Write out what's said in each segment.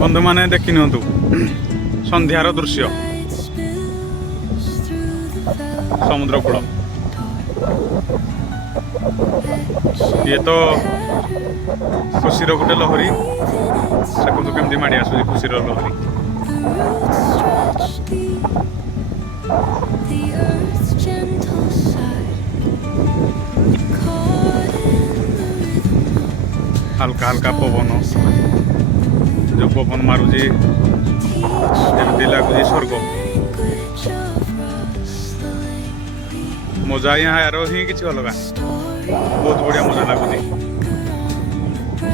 बंधु मैंने देखी नियंतु संध्यार दृश्य समुद्र कूल ये तो खुशीर गोटे लहरी देखो केमती माड़ी आसुची खुशीर लहरी हल्का हल्का पवन जो पवन मारुची जमी लगुच स्वर्ग मजा यहाँ ही किसी अलग बहुत बढ़िया मजा लगुच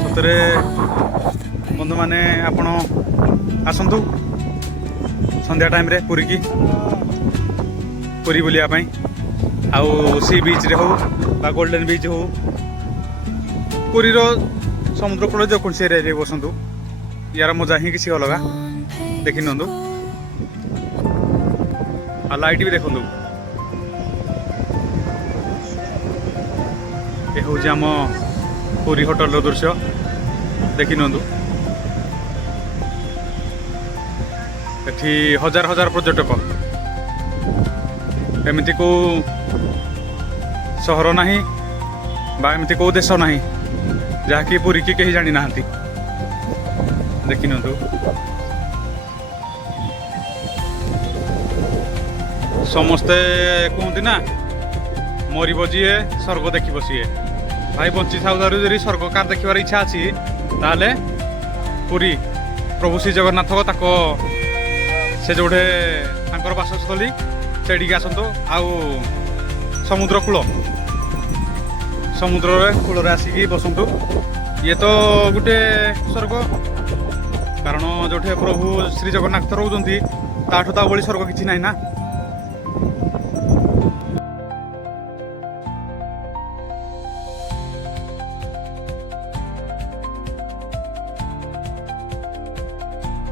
सतरे बंधु मैंने आपण आसतु संध्या टाइम रे पुरी की पुरी बुलिया आउ सी बीच रे हो बा गोल्डन बीच हो पुरी रो समुद्र कूल जो कौन एरिया बसतु यार मजा ही किसी अलग देखी नि लाइट भी देखु ये हूँ आम पुरी होटल दृश्य देखी नि एठी हजार हजार पर्यटक एमती को सहर नहीं बा एमती को देश नहीं जहाँकि पुरी की कहीं जानी ना देखी नि समस्ते कहते ना मरब जीए स्वर्ग देख सीए भाई बंची था जदि स्वर्ग कार देखार इच्छा अच्छी ताले पुरी प्रभु श्री जगन्नाथ से जोड़े बासस्थली से आसतु आउ समुद्र कूल समुद्र कूल आसिकी बसतु ये तो गोटे स्वर्ग कारण जो प्रभु श्री जगन्नाथ रोच ताठू ता स्वर्ग किसी ना